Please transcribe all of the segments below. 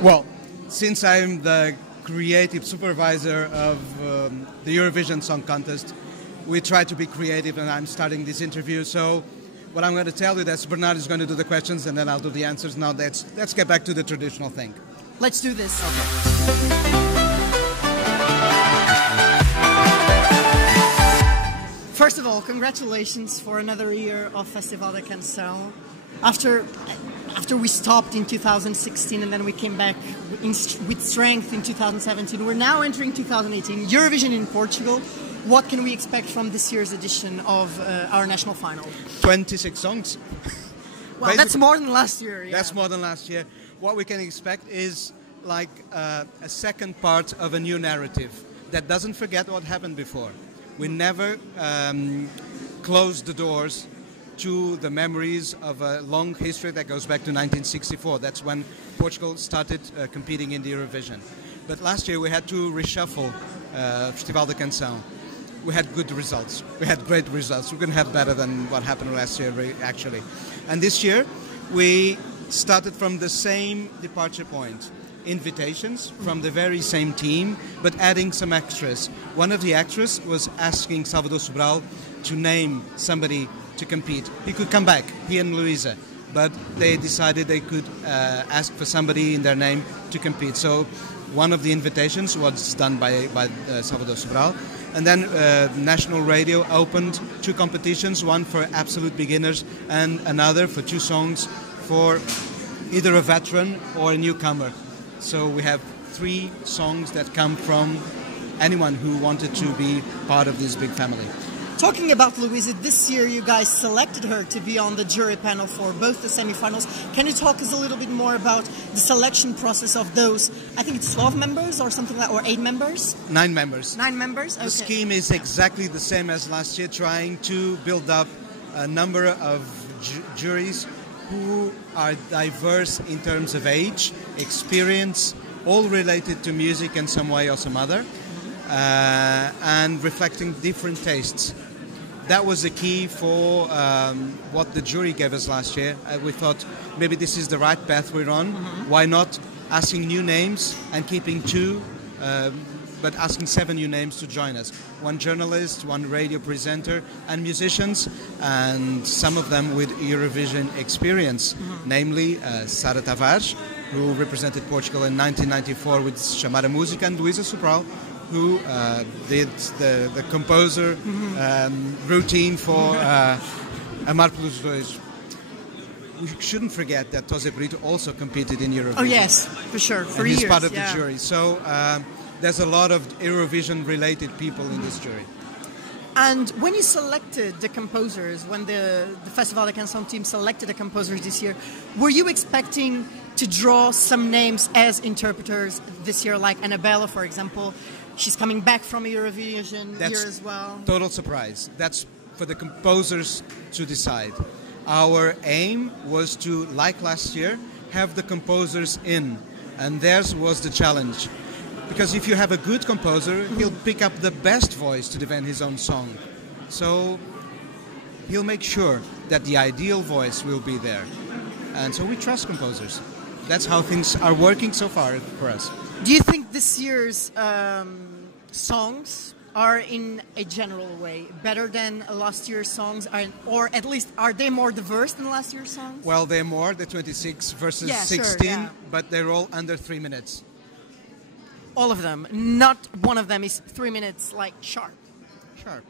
Well, since I'm the creative supervisor of the Eurovision Song Contest, we try to be creative, and I'm starting this interview. So what I'm going to tell you is Bernard is going to do the questions, and then I'll do the answers. Now let's get back to the traditional thing. Let's do this. Okay. First of all, congratulations for another year of Festival da Canção. After we stopped in 2016 and then we came back with strength in 2017, we're now entering 2018. Eurovision in Portugal. What can we expect from this year's edition of our national final? 26 songs. Well, that's more than last year. Yeah. That's more than last year. What we can expect is like a second part of a new narrative that doesn't forget what happened before. We never closed the doors to the memories of a long history that goes back to 1964. That's when Portugal started competing in the Eurovision. But last year we had to reshuffle Festival da Canção. We had good results. We had great results. We're going to have better than what happened last year, actually. And this year we started from the same departure point. Invitations from the very same team, but adding some extras. One of the extras was asking Salvador Sobral to name somebody to compete. He could come back, he and Luisa, but they decided they could ask for somebody in their name to compete. So one of the invitations was done by Salvador Sobral. And then National Radio opened two competitions, one for absolute beginners and another for two songs for either a veteran or a newcomer. So we have 3 songs that come from anyone who wanted to be part of this big family. Talking about Luisa, this year you guys selected her to be on the jury panel for both the semi-finals. Can you talk us a little bit more about the selection process of those, I think it's 12 members or something like, or 8 members? 9 members. 9 members? Okay. The scheme is exactly the same as last year, trying to build up a number of juries who are diverse in terms of age, experience, all related to music in some way or some other, and reflecting different tastes. That was the key for what the jury gave us last year. We thought maybe this is the right path we're on. Why not asking new names and keeping 2, but asking 7 new names to join us. 1 journalist, 1 radio presenter, and musicians, and some of them with Eurovision experience, namely Sara Tavares, who represented Portugal in 1994 with Chamar a Música, and Luisa Sobral, who did the composer routine for Amar pelos Dois. We shouldn't forget that Tosé Brito also competed in Eurovision. Oh yes, for sure, for years. He's part of the jury. So there's a lot of Eurovision-related people in this jury. And when you selected the composers, when the Festival da Canção team selected the composers this year, were you expecting to draw some names as interpreters this year, like Annabella, for example? She's coming back from a Eurovision year as well. Total surprise. That's for the composers to decide. Our aim was to, like last year, have the composers in, and theirs was the challenge. Because if you have a good composer, he'll pick up the best voice to defend his own song. So he'll make sure that the ideal voice will be there. And so we trust composers. That's how things are working so far for us. Do you think this year's songs are, in a general way, better than last year's songs? Or at least, are they more diverse than last year's songs? Well, they're more, the 26 versus 16, but they're all under 3 minutes. All of them. Not one of them is 3 minutes, like, sharp. Sharp.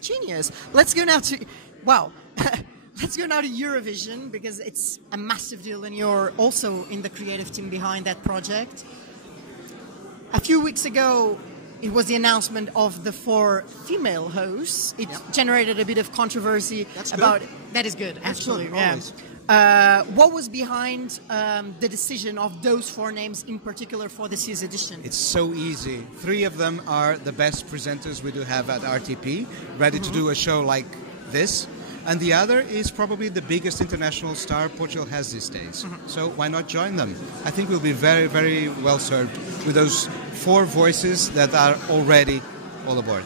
Genius. Let's go now to... Wow. Let's go now to Eurovision, because it's a massive deal, and you're also in the creative team behind that project. A few weeks ago, it was the announcement of the 4 female hosts. It generated a bit of controversy about... That is good, actually. Always. What was behind the decision of those 4 names in particular for this year's edition? It's so easy. 3 of them are the best presenters we do have at RTP, ready to do a show like this. And the other is probably the biggest international star Portugal has these days. So why not join them? I think we'll be very, very well served with those 4 voices that are already all aboard.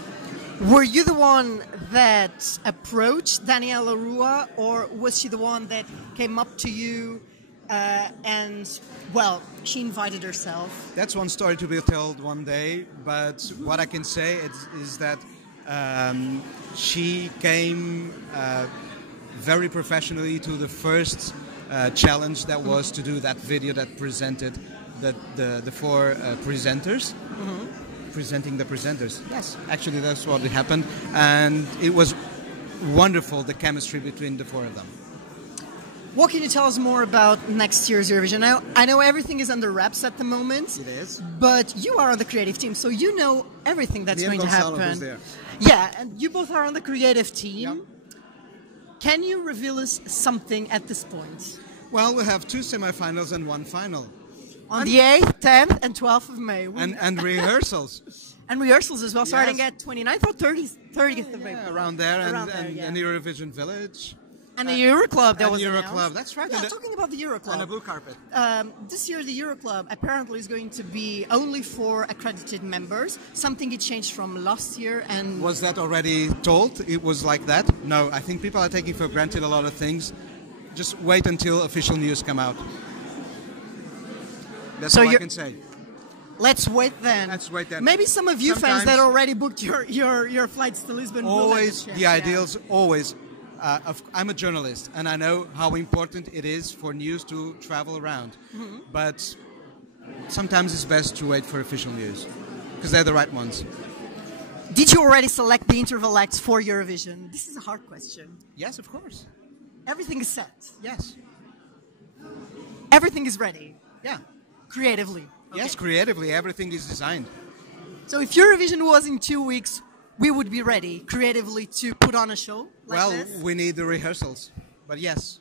Were you the one that approached Daniela Rua, or was she the one that came up to you And, well, she invited herself. That's one story to be told one day, but what I can say is that she came very professionally to the first challenge that was to do that video that presented the four presenters. Presenting the presenters. Yes, actually that's what happened, and it was wonderful, the chemistry between the four of them. What can you tell us more about next year's Eurovision? Now, I know everything is under wraps at the moment. It is. But you are on the creative team, so you know everything that's going to happen. There. Yeah, and you both are on the creative team. Yep. Can you reveal us something at this point? Well, we have 2 semifinals and 1 final. On the 8th, 10th, and 12th of May. And rehearsals. And rehearsals as well, starting Yes. at 29th or 30th of April. Yeah, around there, Around there, yeah. and the Eurovision Village. And the Euroclub that and was Euroclub, announced. that's right. Yeah, and talking about the Euroclub. on a blue carpet. This year, the Euroclub apparently is going to be only for accredited members, something it changed from last year. And Was that already told? It was like that? No, I think people are taking for granted a lot of things. Just wait until official news come out. That's So all I you're- can say. Let's wait then. Let's wait then. Maybe some of you fans Sometimes- that already booked your flights to Lisbon will have Always, a chance, the yeah. ideals, always. I'm a journalist, and I know how important it is for news to travel around. But sometimes it's best to wait for official news, because they're the right ones. Did you already select the interval acts for Eurovision? This is a hard question. Yes, of course. Everything is set. Yes. Everything is ready, Yeah. creatively. Yes, Okay. creatively, everything is designed. So if Eurovision was in 2 weeks, we would be ready creatively to put on a show like Well, this? we need the rehearsals, but yes.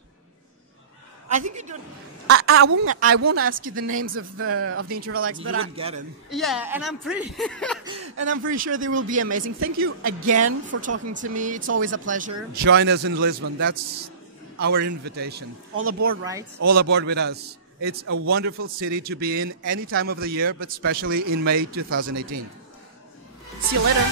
I think you don't. I won't ask you the names of the interval acts, You but wouldn't get in. yeah, and I'm pretty sure they will be amazing. Thank you again for talking to me. It's always a pleasure. Join us in Lisbon. That's our invitation. All aboard, right? All aboard with us. It's a wonderful city to be in any time of the year, but especially in May 2018. See you later.